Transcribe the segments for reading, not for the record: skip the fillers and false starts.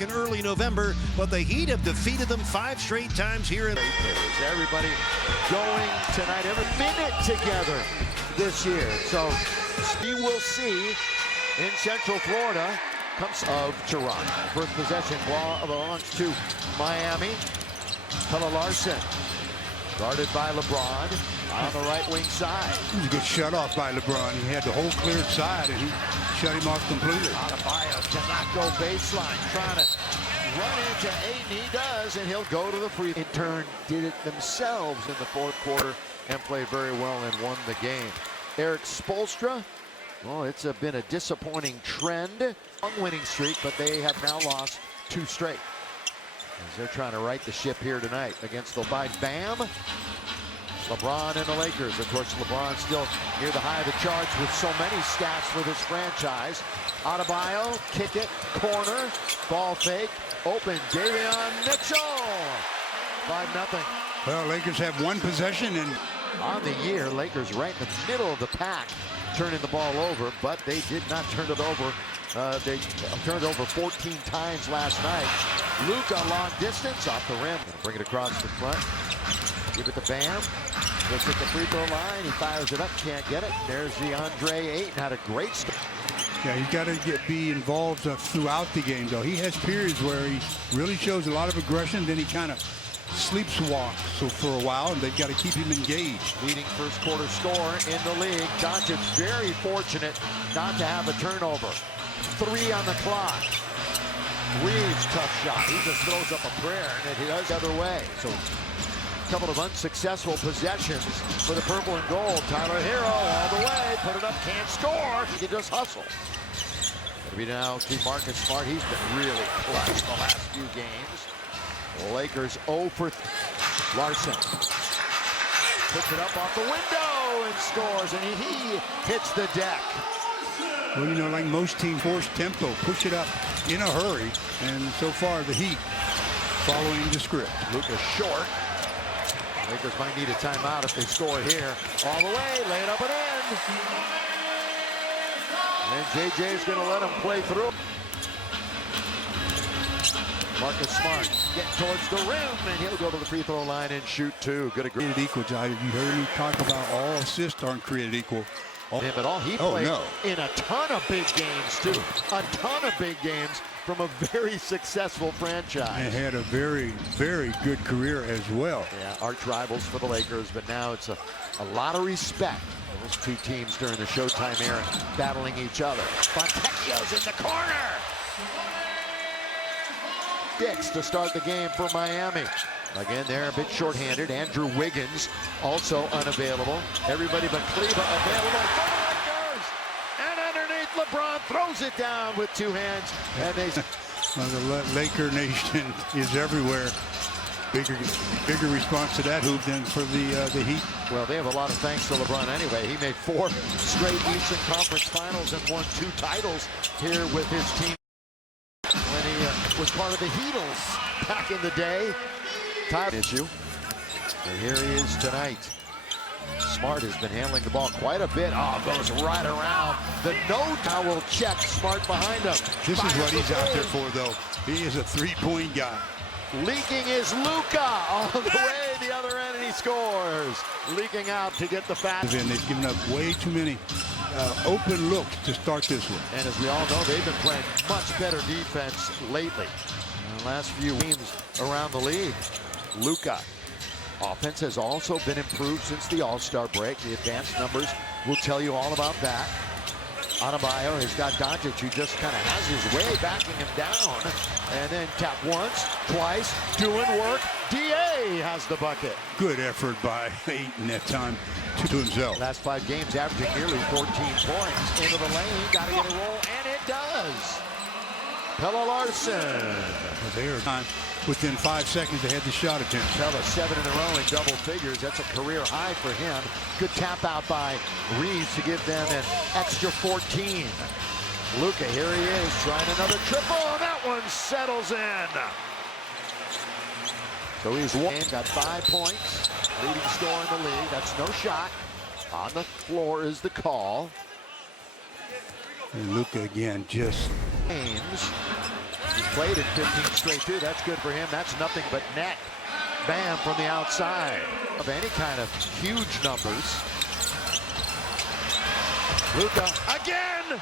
in early November, but the Heat have defeated them 5 straight times here in everybody going tonight, every minute together this year. So we will see in Central Florida comes of Toronto. First possession belongs to Miami. Pelle Larsson guarded by LeBron on the right wing side. It was a good shut off by LeBron. He had the whole cleared side and he shut him off completely. Adebayo cannot go baseline, trying to run into Ayton. He does, and he'll go to the free. In turn, did it themselves in the fourth quarter and played very well and won the game. Erik Spoelstra, well, it's been a disappointing trend. Long winning streak, but they have now lost 2 straight. As they're trying to right the ship here tonight against the Bam. LeBron and the Lakers. Of course, LeBron still near the high of the charts with so many stats for this franchise. Adebayo, kick it, corner, ball fake, open, Davion Mitchell. 5-0. Well, Lakers have 1 possession and on the year, Lakers right in the middle of the pack, turning the ball over, but they did not turn it over. They turned it over 14 times last night. Luka long distance off the rim. Bring it across the front. Give it to Bam. Looks at the free throw line. He fires it up. Can't get it. There's DeAndre Ayton. Had a great start. yeah, you got to be involved throughout the game, though. He has periods where he really shows a lot of aggression, then he kind of sleepwalks for a while, and they've got to keep him engaged. Leading first quarter scorer in the league. Doncic very fortunate not to have a turnover. 3 on the clock. Reeves, tough shot. He just throws up a prayer, and he does the other way. So a couple of unsuccessful possessions for the purple and gold. Tyler Hero all the way, put it up, can't score. He just hustles. It'll be now to Marcus Smart. He's been really clutch the last few games. The Lakers 0 for Larsson. Puts it up off the window and scores, and he hits the deck. Well, you know, like most teams, force tempo, push it up in a hurry, and so far the Heat following the script. Luka short. Lakers might need a timeout if they score here. All the way, lay it up and in. And JJ's going to let him play through. Marcus Smart getting towards the rim, and he'll go to the free throw line and shoot 2. Good agree. Created equal, Jai. You heard me talk about all assists aren't created equal. But all he played in a ton of big games, too. A ton of big games from a very successful franchise. And had a very, very good career as well. Yeah, arch rivals for the Lakers, but now it's a lot of respect. Those 2 teams during the Showtime era battling each other. Fontecchio's in the corner. Dix to start the game for Miami. Again, they're a bit shorthanded. Andrew Wiggins also unavailable. Everybody but Kleber available for the Lakers. And underneath, LeBron throws it down with 2 hands. And they... Well, the Laker Nation is everywhere. Bigger response to that hoop than for the Heat. Well, they have a lot of thanks to LeBron anyway. He made 4 straight Eastern Conference Finals and won 2 titles here with his team when he was part of the Heatles back in the day. Time issue. And here he is tonight. Smart has been handling the ball quite a bit. Oh, goes right around. The no-towel check. Smart behind him. This is what he's out there for, though. He is a 3-point guy. Leaking is Luka all the way the other end, and he scores. Leaking out to get the fast. And they've given up way too many open looks to start this one. And as we all know, they've been playing much better defense lately. In the last few games around the league. Luka. Offense has also been improved since the All-Star break. The advanced numbers will tell you all about that. Adebayo has got Doncic, who just kind of has his way, backing him down. And then tap once, twice, doing work. D.A. has the bucket. Good effort by Ayton that time to himself. Last 5 games averaging nearly 14 points. Into the lane, got to get a roll, and it does. Pelle Larsson. They are within 5 seconds they had the shot attempt. Pelle 7 in a row in double figures. That's a career high for him. Good tap out by Reeves to give them an extra 14. Luka, here he is, trying another triple, and that one settles in. So he's got 5 points, leading scorer in the league. That's no shot. On the floor is the call. And Luka again just James played in 15 straight too. That's good for him. That's nothing but net. Bam from the outside. Of any kind of huge numbers. Luka again.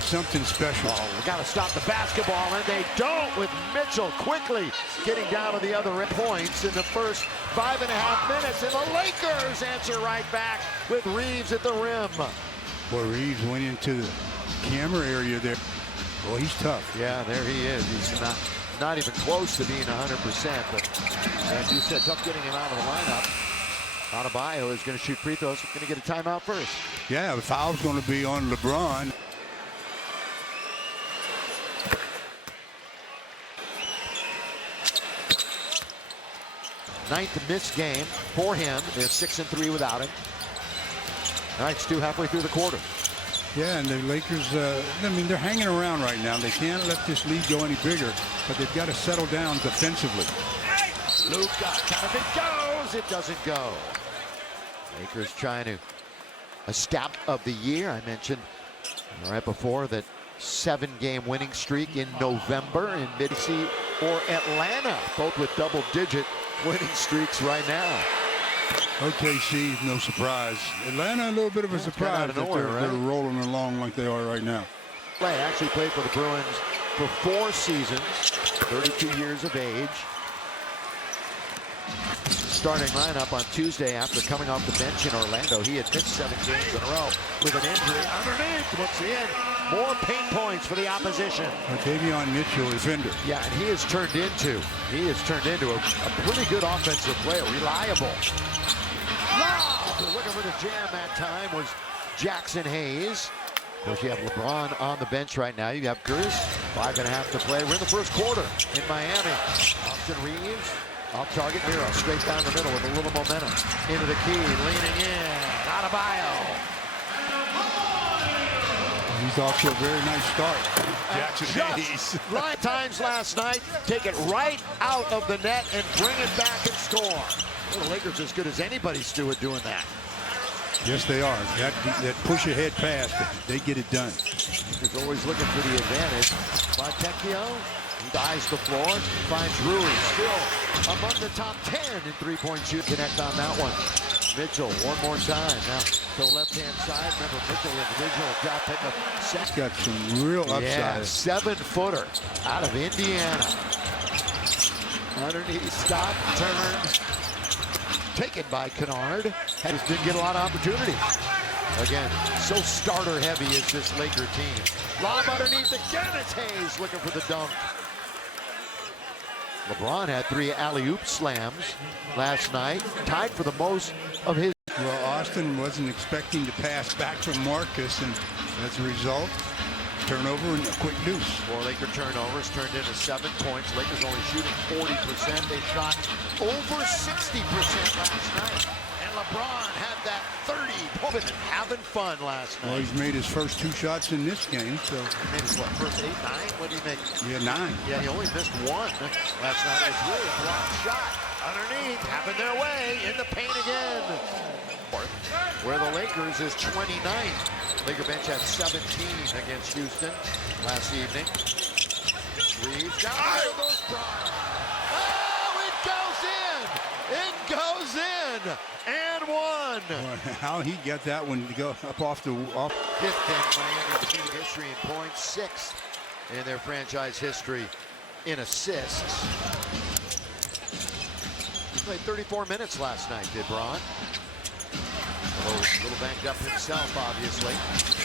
Something special. Oh, we got to stop the basketball, and they don't with Mitchell quickly getting down to the other end. Points in the first 5.5 minutes, and the Lakers answer right back with Reeves at the rim. Boy, Reeves went into the camera area there. Boy, he's tough. Yeah, there he is. He's not even close to being 100%, but as you said, tough getting him out of the lineup. Adebayo is going to shoot free throws. Going to get a timeout first. Yeah, the foul's going to be on LeBron. Ninth missed game for him. They're 6-3 without him. All right, Stu, halfway through the quarter. Yeah, and the Lakers, I mean, they're hanging around right now. They can't let this lead go any bigger, but they've got to settle down defensively. Luka, kind of it goes. It doesn't go. Lakers trying to a stab of the year. I mentioned right before that 7-game winning streak in November in Mid-C or Atlanta, both with double-digit winning streaks right now. OKC, no surprise. Atlanta, a little bit of a surprise that they're rolling along like they are right now. Clay actually played for the Bruins for 4 seasons, 32 years of age. Starting lineup on Tuesday after coming off the bench in Orlando. He had missed 7 games in a row with an injury. Underneath, looks in. More paint points for the opposition. Davion Mitchell, defender. Yeah, and he has turned into a pretty good offensive player, reliable. Looking for the jam that time was Jackson Hayes. Of course, you have LeBron on the bench right now. You have Curtis, 5.5 to play. We're in the first quarter in Miami. Austin Reeves, off target. Miro straight down the middle with a little momentum. Into the key, leaning in. Adebayo. He's off to a very nice start. Jackson Hayes. Right times last night. Take it right out of the net and bring it back and score. Well, the Lakers as good as anybody, Stewart, doing that. Yes, they are. That push-ahead pass, they get it done. He's always looking for the advantage. Fontecchio, he dives the floor, finds Rui, still among the top 10 in three-point shoot. Connect on that one. Mitchell, one more time. Now, to the left-hand side. Remember, Mitchell, individual drop pickup. He's got some real upside. Yeah, 7-footer out of Indiana. Underneath, stop, turn. Taken by Kennard. Just didn't get a lot of opportunity. Again, so starter heavy is this Laker team. Lob underneath again. It's Hayes looking for the dunk. LeBron had 3 alley-oop slams last night, tied for the most of his. Well, Austin wasn't expecting to pass back from Marcus, and as a result, turnover and a quick deuce. 4 Laker turnovers turned into 7 points. Lakers only shooting 40%. They shot over 60% last night. And LeBron had that 30. Having fun last night. Well, he's made his first 2 shots in this game, so. He made his, what, first 8, 9? What do you make? Yeah, 9. Yeah, he only missed 1 last night. It was really a block shot. Underneath, having their way in the paint again. Where the Lakers is 29th. Laker bench had 17 against Houston last evening. Reeves down there goes Bryant. Oh, it goes in! It goes in! And 1! Well, how he got that one to go up off the... 5th in Miami team history in points, 6th in their franchise history in assists. He played 34 minutes last night, did Bron? A little banged up himself, obviously.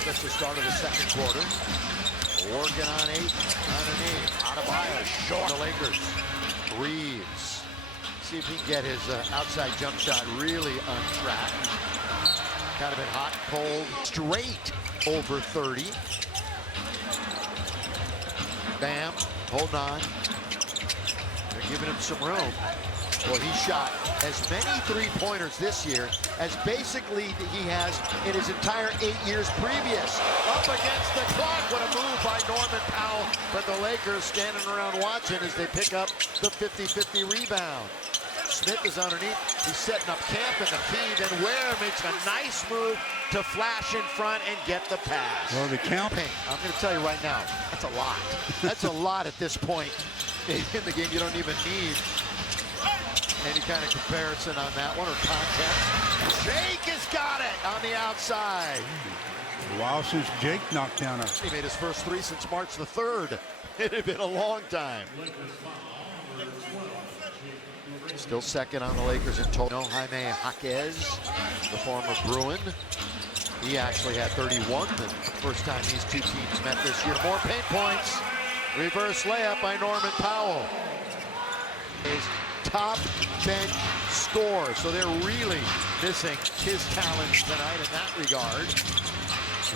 That's the start of the second quarter. Oregon on 8, underneath. Adebayo, short. The Lakers. Reeves. See if he can get his outside jump shot really on track. Kind of been hot, cold, straight over 30. Bam, holding on. They're giving him some room. Well, he shot as many three-pointers this year as basically he has in his entire 8 years previous. Up against the clock. What a move by Norman Powell. But the Lakers standing around watching as they pick up the 50-50 rebound. Smith is underneath. He's setting up camp in the key. Then Ware makes a nice move to flash in front and get the pass. Well, the count. I'm going to tell you right now, that's a lot. That's a lot at this point in the game. You don't even need any kind of comparison on that one or context. Jake has got it on the outside. A while since Jake knocked down a... He made his first three since March the 3rd. It had been a long time. Still second on the Lakers in total. Jaime Jaquez, the former Bruin. He actually had 31 the first time these two teams met this year. More paint points. Reverse layup by Norman Powell. His top bench score. So they're really missing his talents tonight in that regard.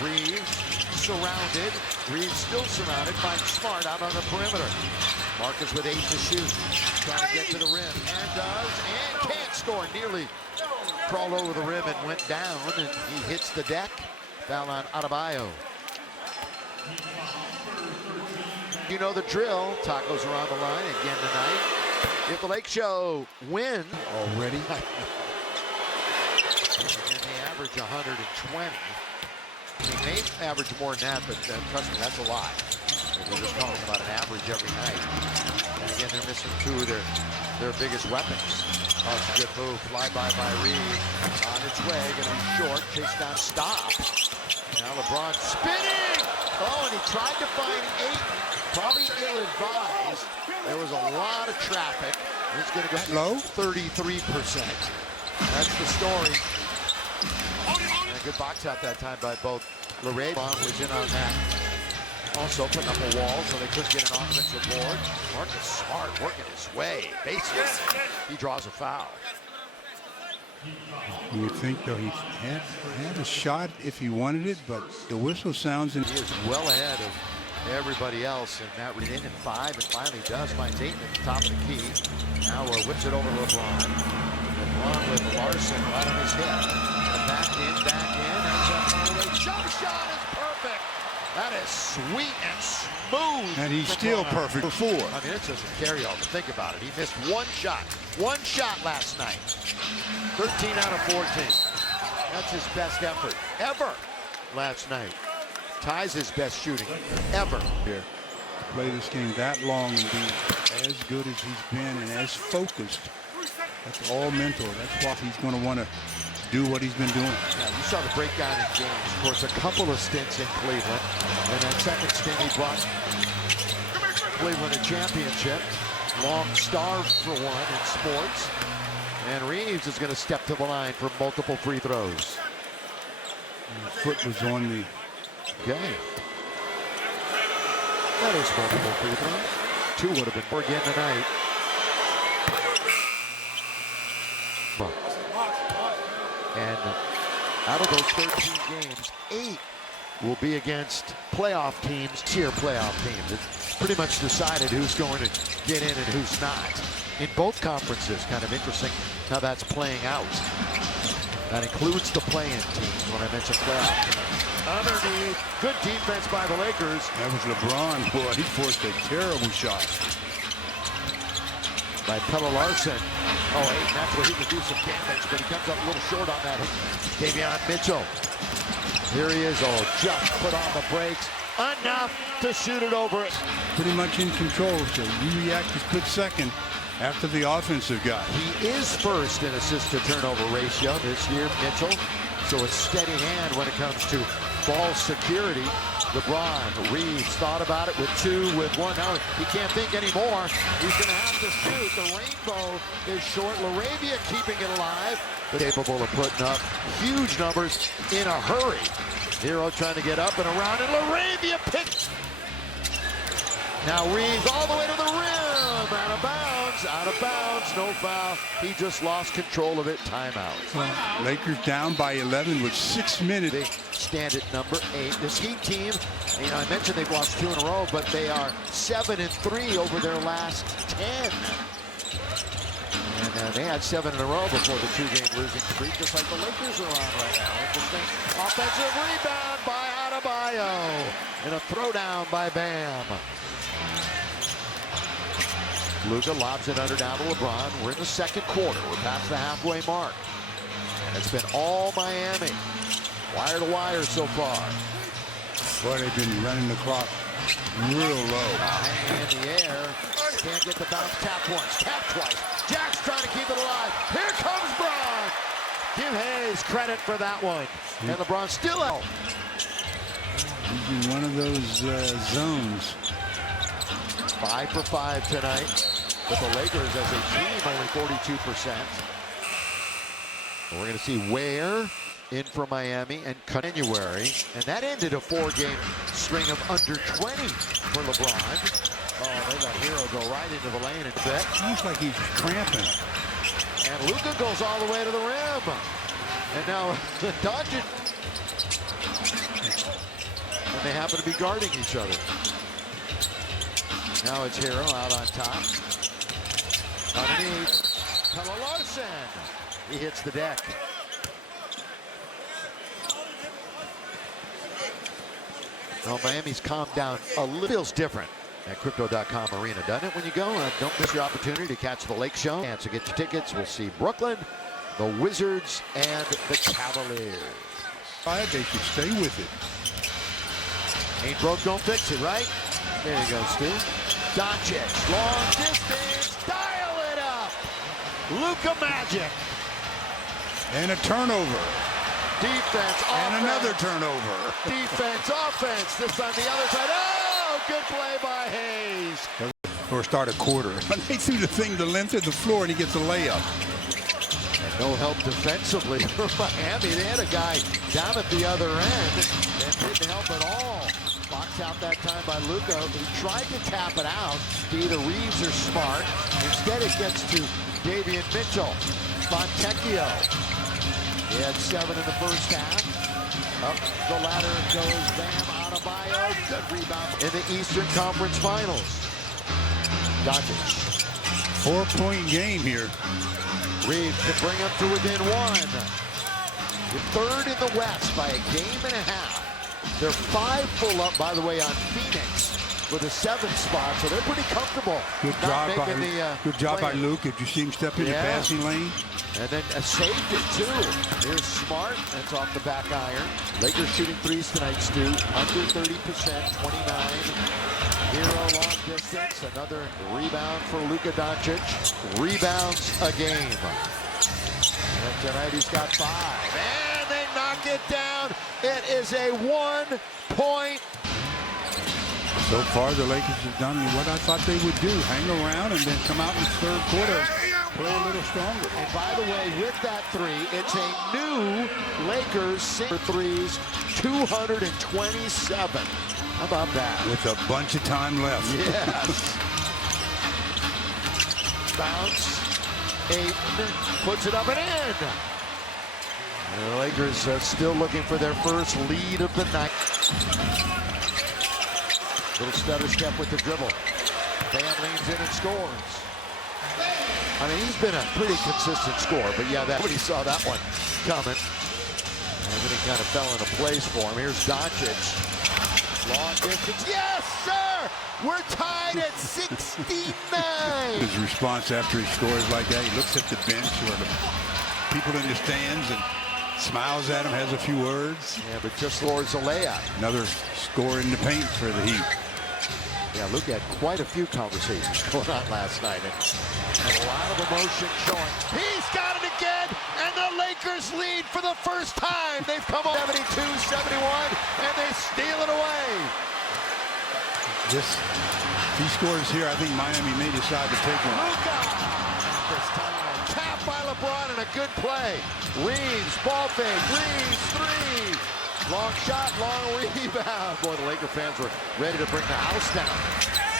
Reeves surrounded. Reeves still surrounded. Finds Smart out on the perimeter. Marcus with 8 to shoot. Trying to get to the rim. And does. And can't score. Nearly crawled over the rim and went down. And he hits the deck. Foul on Adebayo. You know the drill. Tacos are on the line again tonight. If the Lake Show win Already? and they average 120. They may average more than that, but trust me, that's a lot. We're just talking about an average every night. And again, they're missing two of their biggest weapons. Oh, it's a good move. Flyby by Reeves. On its way, gonna be short. Chase down, stop. Now LeBron spinning! Oh, and he tried to find 8. Probably ill-advised. There was a lot of traffic. He's gonna go low? 33%. That's the story. And a good box out that time by both. LeRaybon was in on that. Also putting up a wall so they couldn't get an offensive board. Marcus Smart working his way. Basically, he draws a foul. You would think, though, he had a shot if he wanted it, but the whistle sounds... He is well ahead of everybody else, and Matt Reed in at 5, and finally does. Finds 8 at the top of the key. Now whips it over LeBron. LeBron with Larson right on his hip. Back in. Jump shot is perfect. That is sweet and smooth. And he's still perfect for 4. I mean, it's just a carryover. Think about it. He missed one shot last night. 13 out of 14. That's his best effort ever last night. Ties his best shooting ever. Here, to play this game that long and be as good as he's been and as focused, that's all mental. That's why he's going to want to do what he's been doing. Yeah, you saw the breakdown in games. Of course, a couple of stints in Cleveland. And that second stint, he brought Cleveland a championship. Long starved for one in sports. And Reeves is going to step to the line for multiple free throws. And the foot was on the... Okay. That is multiple free throws. 2 would have been more again tonight. And out of those 13 games, 8 will be against playoff teams, tier playoff teams. It's pretty much decided who's going to get in and who's not. In both conferences, kind of interesting how that's playing out. That includes the play-in teams when I mentioned playoff teams. Underneath, good defense by the Lakers. That was LeBron. Boy, he forced a terrible shot. By Pelle Larson. Oh, 8, that's where he can do some damage, but he comes up a little short on that. Davion Mitchell. Here he is. Oh, just put on the brakes. Enough to shoot it over it. Pretty much in control, so you react a quick second after the offensive guy. He is first in assist-to-turnover ratio this year, Mitchell. So a steady hand when it comes to ball security. LeBron, Reeves thought about it with 2, with 1. Now he can't think anymore. He's going to have to shoot. The rainbow is short. LaRavia keeping it alive. Capable of putting up huge numbers in a hurry. Hero trying to get up and around, and LaRavia picks. Now Reeves all the way to the rim. Out of bounds, no foul. He just lost control of it. Timeout. Well, Lakers down by 11 with 6 minutes. They stand at number 8. This Heat team, you know, I mentioned they've lost 2 in a row, but they are 7-3 over their last 10. And they had 7 in a row before the 2-game losing streak, just like the Lakers are on right now. Interesting. Offensive rebound by Adebayo. And a throwdown by Bam. Luka lobs it under down to LeBron. We're in the second quarter. We're past the halfway mark. And it's been all Miami. Wire to wire so far. Boy, they've been running the clock real low. Hanging in the air. Can't get the bounce. Tap once, tap twice. Jack's trying to keep it alive. Here comes Braun. Give Hayes credit for that one. And LeBron still out. He's in one of those zones. 5 for 5 tonight. But the Lakers as a team only 42%. We're going to see Ware in for Miami and January. And that ended a 4-game string of under 20 for LeBron. Oh, they let Hero go right into the lane and bet. Looks like he's cramping. And Luka goes all the way to the rim. And now Doncic. And they happen to be guarding each other. Now it's Hero out on top. Underneath, Pelle Larsson. He hits the deck. Well, Miami's calmed down a little. Feels different at Crypto.com Arena, doesn't it, when you go? Don't miss your opportunity to catch the Lake Show. And to get your tickets, we'll see Brooklyn, the Wizards, and the Cavaliers. They should stay with it. Ain't broke, don't fix it, right? There you go, Stu. Doncic, long distance, dial it up. Luka Magic. And a turnover. Defense, And offense. another turnover. Defense, offense. This on the other side. Oh, good play by Hayes. Or start a quarter. They threw the thing the length of the floor and he gets a layup. And no help defensively for Miami. They had a guy down at the other end and didn't help at all. Box out that time by Luka, who tried to tap it out to either Reeves or Smart. Instead, it gets to Davion Mitchell. Fontecchio. He had 7 in the first half. Up the ladder goes Bam Adebayo. Good rebound in the Eastern Conference Finals. Doncic. 4-point game here. Reeves to bring him to within 1. The third in the West by a game and a half. They're 5 full up, by the way, on Phoenix with a 7th spot, so they're pretty comfortable. Good job by Luke. Did you see him step in the passing lane? And then saved it, too. Here's Smart. That's off the back iron. Lakers shooting threes tonight, Stu. Under 30%, 29. Hero long distance. Another rebound for Luka Doncic. Rebounds a game. And tonight he's got 5. And they knock it down. It is a 1-point. So far, the Lakers have done what I thought they would do. Hang around and then come out in the third quarter. Play a little stronger. And by the way, with that 3, it's a new Lakers for threes, 227. How about that? With a bunch of time left. Yes. Bounce. Ayton puts it up and in. And the Lakers still looking for their first lead of the night. Little stutter step with the dribble. Bam leans in and scores. I mean, he's been a pretty consistent scorer, but yeah, nobody saw that one coming. And then he kind of fell into place for him. Here's Doncic. Long distance. Yes, sir! We're tied at 69. His response after he scores like that, he looks at the bench or the people in the stands and smiles at him, has a few words. Yeah, but just scores a layup. Another score in the paint for the Heat. Yeah, Luke had quite a few conversations going on last night. And a lot of emotion showing. He's got it again, and the Lakers lead for the first time. They've come on 72-71, and they steal it away. If he scores here, I think Miami may decide to take one. Luka! This time, tap by LeBron and a good play. Reeves, ball fake. Reeves, 3. Long shot, long rebound. Boy, the Laker fans were ready to bring the house down.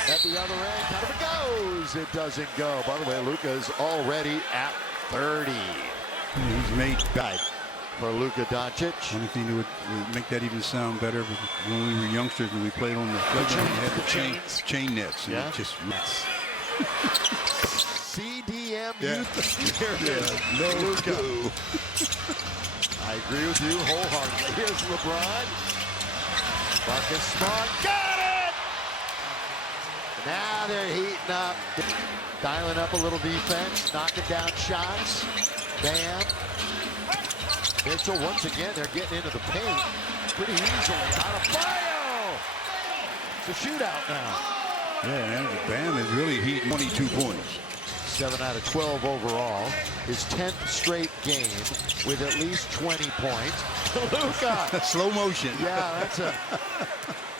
At the other end, kind of it goes. It doesn't go. By the way, Luka's already at 30. He's made Guide for Luka Doncic. Only thing that would make that even sound better was when we were youngsters and we played on the playground, we had the chain nets. And it just nuts. CDM Yeah. youth. Here it is. No Luka. clue. I agree with you wholeheartedly. Here's LeBron. Marcus Smart got it! Now Ah, they're heating up. Dialing up a little defense, knocking down shots. Bam. Mitchell, once again, they're getting into the paint pretty easily. Adebayo! It's a shootout now. Yeah, and Bam is really heating 22 points. 7 out of 12 overall. His 10th straight game with at least 20 points. Luka! Slow motion. Yeah, that's a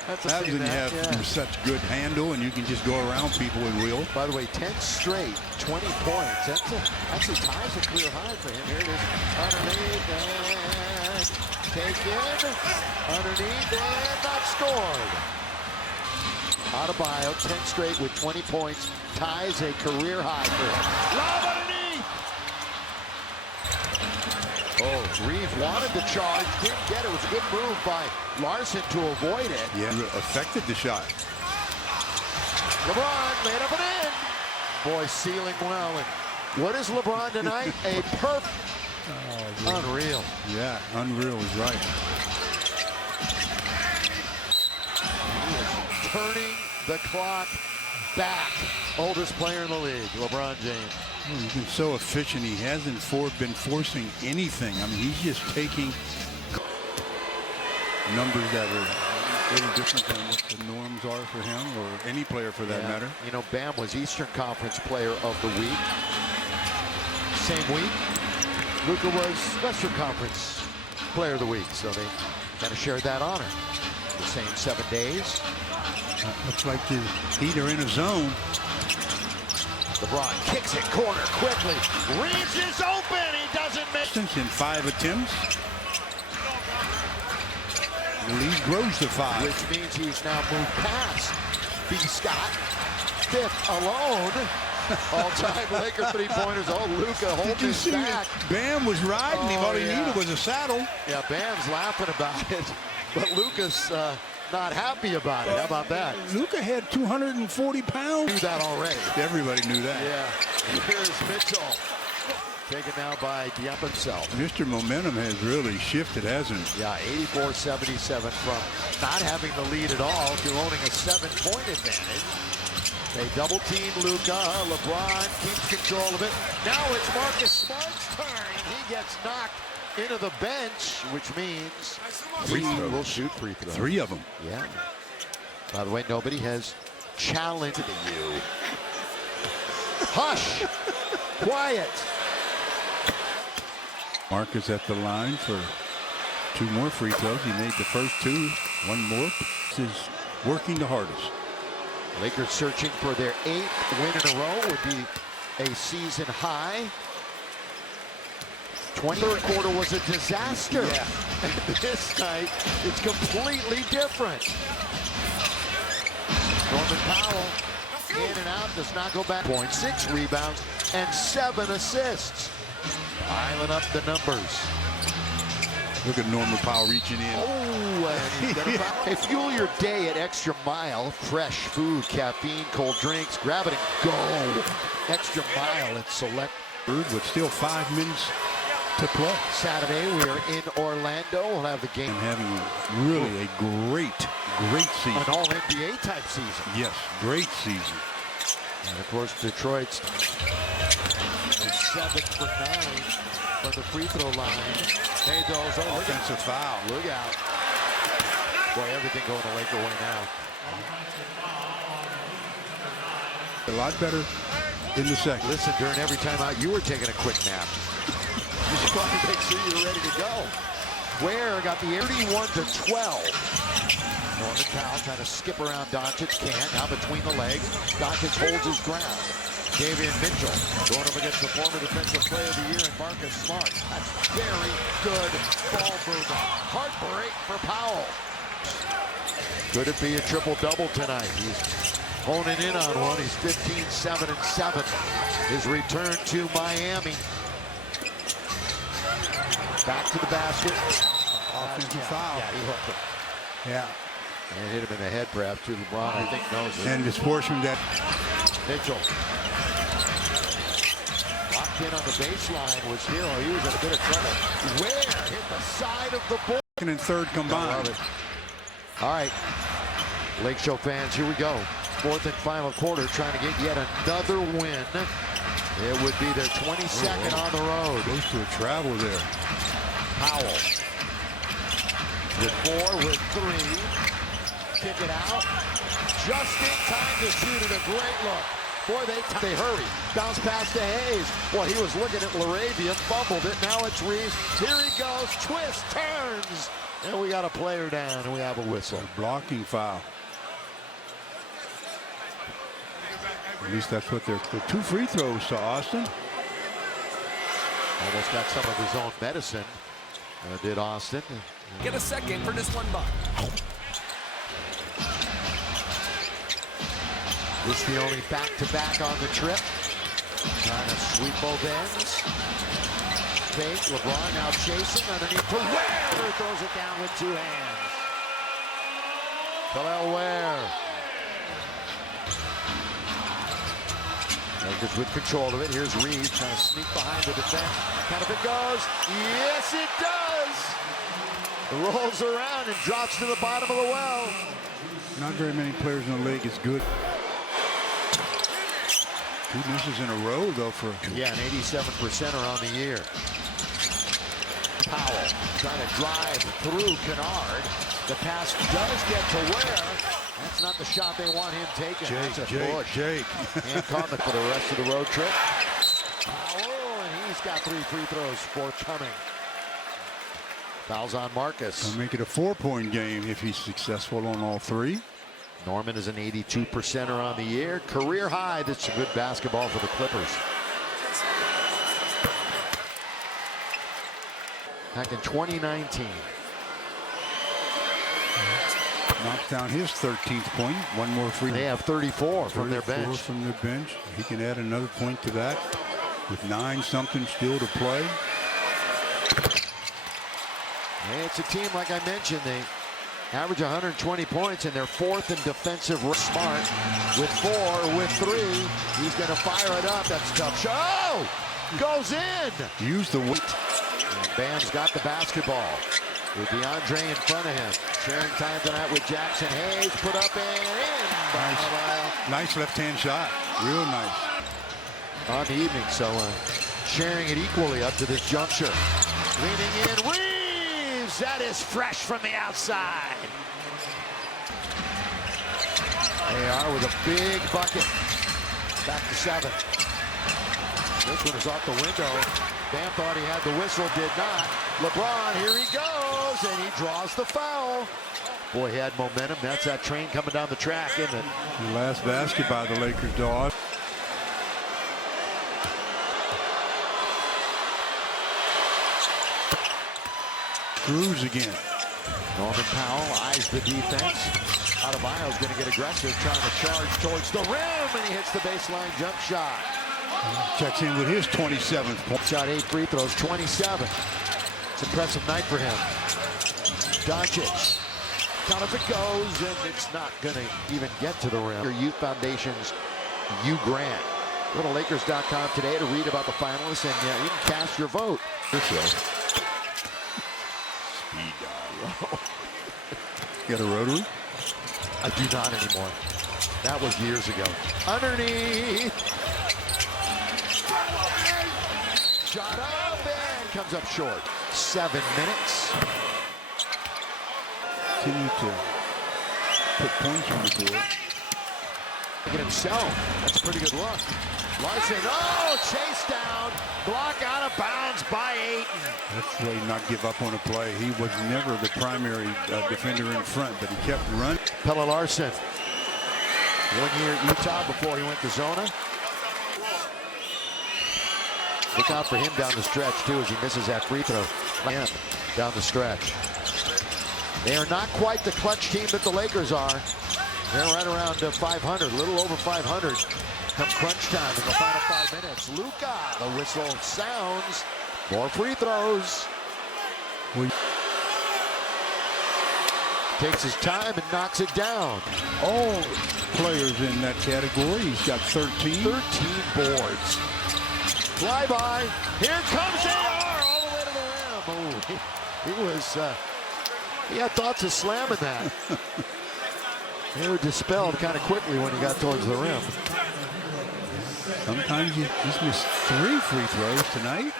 That's when you have such good handle and you can just go around people with will. By the way, 10 straight, 20 points. Actually ties a career high for him. Here it is. Underneath and taken. Underneath and not scored. Adebayo, 10 straight with 20 points, ties a career high for him. Lob underneath! Oh, Reeves wanted the charge, didn't get it. It was a good move by Larson to avoid it. Yeah, affected the shot. LeBron made up and in. Boy, sealing well. And what is LeBron tonight? A unreal. Yeah, unreal is right. Turning the clock back. Oldest player in the league, LeBron James. He's been so efficient. He hasn't been forcing anything. I mean, he's just taking numbers that are really different than what the norms are for him or any player for that matter. You know, Bam was Eastern Conference Player of the Week. Same week, Luka was Western Conference Player of the Week. So they kind of shared that honor. The same 7 days. Looks like the Heat are in a zone. LeBron kicks it corner quickly. Reeves is open. He doesn't miss. In 5 attempts. The lead grows to 5. Which means he's now moved past B. Scott. 5th alone. All-time Laker three-pointers. Oh, Luka holding his back. Bam was riding him. All he needed was a saddle. Yeah, Bam's laughing about it. But Luka's not happy about it. How about that? Luka had 240 pounds. Knew that already. Everybody knew that. Yeah. Here's Mitchell. Taken now by Diop himself. Mr. Momentum has really shifted, hasn't he? Yeah, 84-77 from not having the lead at all to owning a 7-point advantage. They double team Luka. LeBron keeps control of it. Now it's Marcus Smart's turn. He gets knocked into the bench, which means he will shoot free throws. 3 of them. Yeah. By the way, nobody has challenged you. Hush! Quiet! Marcus at the line for 2 more free throws. He made the first 2. 1 more. This is working the hardest. Lakers searching for their 8th win in a row. Would be a season high. 23rd quarter was a disaster. Yeah. This night, it's completely different. Norman Powell, in and out, does not go back. 6 rebounds and 7 assists. Piling up the numbers. Look at Norman Powell reaching in. Oh, and he's gonna Hey, fuel your day at Extra Mile. Fresh food, caffeine, cold drinks. Grab it and go. Extra Mile at select. With still 5 minutes to play. Saturday, we are in Orlando. We'll have the game. And having really a great season. An all-NBA type season. Yes, great season. And of course, Detroit's 7 for 9 from the free throw line. Made those. Oh, Offensive foul. Look out. Boy, everything going the Laker way now. A lot better in the second. Listen, during every timeout, you were taking a quick nap. Just wanted to make sure you were ready to go. Ware got the 31-12. Norman Powell trying to skip around Doncic. Can't. Now between the legs. Doncic holds his ground. Davion Mitchell going up against the former defensive player of the year and Marcus Smart. That's very good ball movement. Heartbreak for Powell. Could it be a triple-double tonight? He's honing in on one. He's 15, 7, and 7. His return to Miami. Back to the basket. Offensive foul. Yeah, he hooked him. Yeah. And hit him in the head, perhaps, too. LeBron, I think, knows it. And the sportsman that Mitchell. Locked in on the baseline was Hero. He was in a bit of trouble. Ware hit the side of the board. second and third I combined. love it. All right. Lake Show fans, here we go. fourth and final quarter, trying to get yet another win. It would be their 22nd on the road. Goes to a travel there. Powell with 4, with 3. Kick it out. Just in time to shoot it. A great look. Boy, they hurry. Bounce pass to Hayes. Well, he was looking at Laravia, fumbled it. Now it's Reeves. Here he goes. Twist, turns. And we got a player down, and we have a whistle. A blocking foul. At least that's what they're 2 free throws to Austin. Almost got some of his own medicine. Did Austin. Get a second for this $1. This is the only back-to-back on the trip. Trying to sweep both ends. Fake, LeBron now chasing underneath to Ware. Throws it down with 2 hands. Kel'el Ware. Lakers with control of it. Here's Reeves trying to sneak behind the defense. Kind of it goes. Yes, it does. It rolls around and drops to the bottom of the well. Not very many players in the league is good. 2 misses in a row, though, for... Yeah, an 87% on the year. Powell trying to drive through Kennard. The pass does get to Ware. That's not the shot they want him taking. Jake. And Conley for the rest of the road trip. Powell, and he's got 3 free throws forthcoming. Fouls on Marcus. He'll make it a 4-point game if he's successful on all 3. Norman is an 82%er on the year. Career high. That's some good basketball for the Clippers. Back in 2019. Knocks down his 13th point. 1 more free. They have 34 from their 34 bench. from their bench. He can add another point to that with 9-something still to play. Hey, it's a team, like I mentioned, they average 120 points, and they're 4th in defensive. Smart with 4, with 3. He's going to fire it up. That's a tough shot. Oh! Goes in. Use the weight. And Bam's got the basketball with DeAndre in front of him. Sharing time tonight with Jackson Hayes. Put up and in. Nice left-hand shot. Real nice. On the evening, so sharing it equally up to this juncture. Leaning in, Reeves! That is fresh from the outside. They are with a big bucket. Back to 7. This one is off the window. Bam thought he had the whistle, did not. LeBron, here he goes, and he draws the foul. Boy, he had momentum. That's that train coming down the track, isn't it? The last basket by the Lakers, dog. Screws again. Norman Powell eyes the defense. Adebayo's going to get aggressive, trying to charge towards the rim, and he hits the baseline jump shot. Checks in with his 27th point. Shot 8 free throws, 27. It's an impressive night for him. Doncic. Count if it goes, and it's not going to even get to the rim. Your Youth Foundation's U Grant. Go to Lakers.com today to read about the finalists, and you can cast your vote. Speed dial. Got a rotary? I do not anymore. That was years ago. Underneath. Shot up and comes up short. 7 minutes. Continue to put points on the board. Look at himself. That's a pretty good look. Larson, oh, chase down. Block out of bounds by Ayton. That's the way to not give up on a play. He was never the primary defender in front, but he kept running. Pelle Larsson. 1 year at Utah before he went to Zona. Look out for him down the stretch, too, as he misses that free throw. Down the stretch. They are not quite the clutch team that the Lakers are. They're right around 500, a little over 500. Come crunch time in the final 5 minutes. Luka, the whistle sounds. More free throws. Takes his time and knocks it down. All players in that category. He's got 13. 13 boards. Fly by. Here comes AR all the way to the rim. Oh, he was, he had thoughts of slamming that. They were dispelled kind of quickly when he got towards the rim. Sometimes you just miss 3 free throws tonight.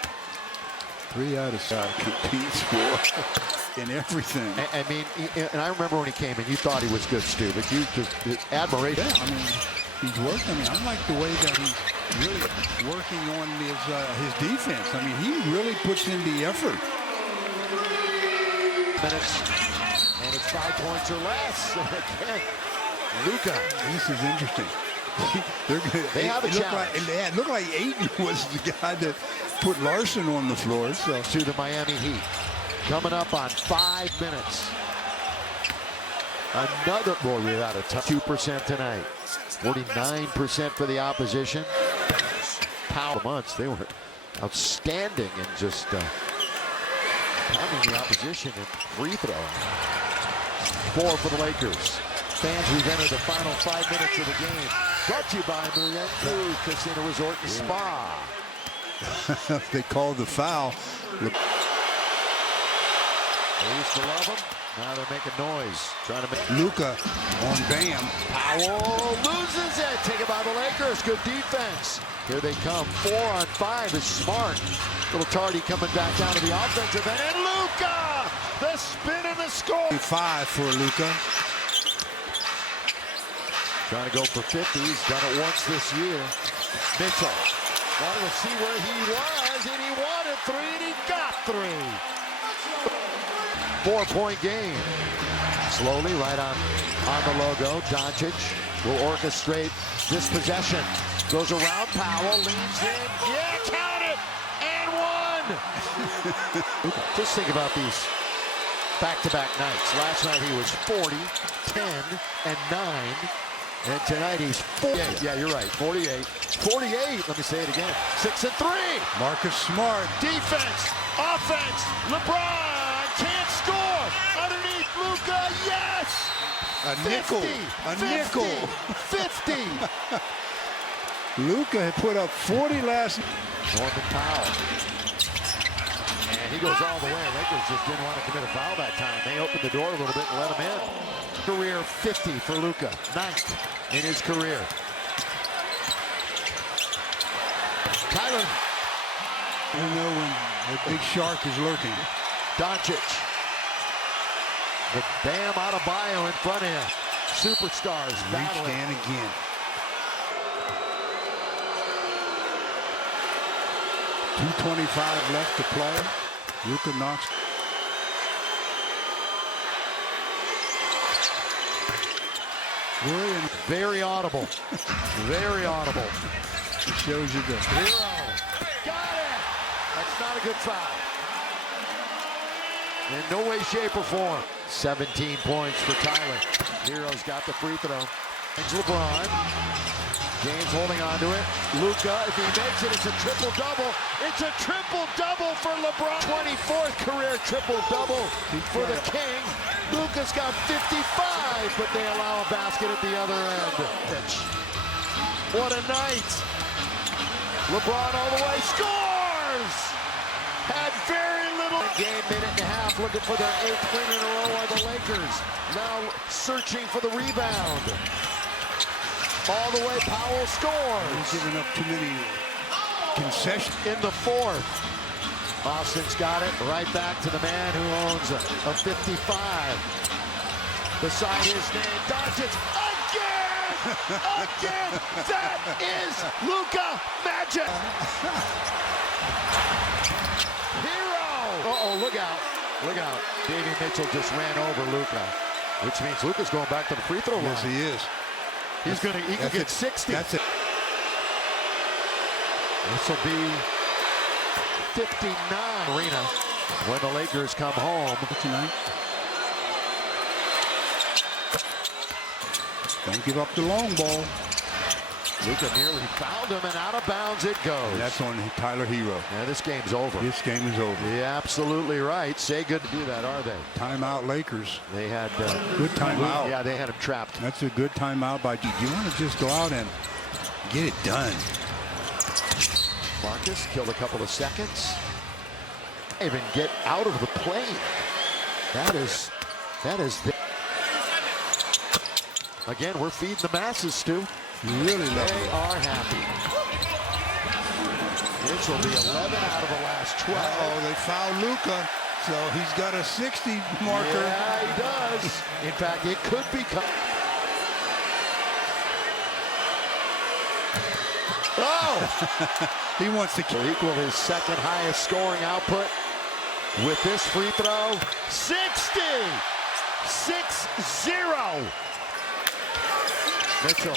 3 out of 7 competes for in everything. I mean, and I remember when he came in, you thought he was good, Stu, but you just admiration. Yeah, I mean, he's working. I mean, I like the way that he's really working on his defense. I mean, he really puts in the effort. Minutes, and it's 5 points or less. Again, Luka. This is interesting. They have a challenge. It looked like Ayton was the guy that put Larson on the floor. So To the Miami Heat. Coming up on 5 minutes. Another boy without a touch. 2% tonight. 49% for the opposition. Powell months. They were outstanding and just pounding the opposition in free throw. 4 for the Lakers. Fans, we've entered the final 5 minutes of the game. Brought to you by Morenco Casino Resort and Spa. they called the foul. They used to love them. Now they're making noise. Trying to make Luka on Bam. Powell loses it. Taken by the Lakers. Good defense. Here they come. 4 on 5 is Smart. Little Tardy coming back down to the offensive end. And Luka! The spin and the score. 5 for Luka. Trying to go for 50. He's done it once this year. Mitchell wanted to see where he was, and he wanted 3, and he got 3. 4-point game. Slowly, right on the logo. Doncic will orchestrate this possession. Goes around Powell, leans in. Yeah, count it! And 1! Just think about these back-to-back nights. Last night he was 40, 10, and 9. And tonight he's 48. Yeah, you're right. 48. 48. Let me say it again. 6 and 3. Marcus Smart. Defense. Offense. LeBron can't score. Underneath Luka. Yes. A nickel. 50, A 50, nickel. 50. Luka had put up 40 last. Norman Powell. And he goes all the way. Lakers just didn't want to commit a foul that time. They opened the door a little bit and let him in. Career 50 for Luka. 9th in his career. Tyler. You know when the big shark is lurking. Doncic. With Bam Adebayo in front of him. Superstars battling. Reached and again. .225 left to play. Luka knocks. Very audible. Very audible. It shows you the Hero. Got it. That's not a good foul. In no way, shape, or form. 17 points for Tyler. Hero's got the free throw. It's LeBron. James holding on to it. Luka, if he makes it, it's a triple-double. It's a triple-double for LeBron. 24th career triple-double for the King. Luka's got 55, but they allow a basket at the other end. What a night. LeBron all the way, scores! Had very little. Game, minute and a half, looking for their 8th win in a row are the Lakers. Now searching for the rebound. All the way, Powell scores. He's giving up too many concessions. In the 4th. Austin's got it right back to the man who owns a 55. Beside his name, Doncic again! Again! That is Luka magic! Hero! Uh-oh, look out. Look out. Davey Mitchell just ran over Luka, which means Luka's going back to the free throw line. Yes, he is. He can get 60. That's it. This will be 59 arena when the Lakers come home Tonight. Don't give up the long ball. Luka nearly fouled him, and out of bounds it goes. And that's on Tyler Hero. Yeah, this game's over. This game is over. You're absolutely right. Say good to do that, are they? Timeout Lakers. They had Good timeout. Yeah, they had him trapped. That's a good timeout by D. You want to just go out and get it done. Marcus killed a couple of seconds. Even get out of the plane. That is the Again, we're feeding the masses, Stu. Really love They it. are happy. Mitchell, the 11 out of the last 12. Oh, they fouled Luka, so he's got a 60 marker. Yeah, he does. In fact, it could become. Oh! He wants to Will equal his second highest scoring output with this free throw. 60! 6-0. Mitchell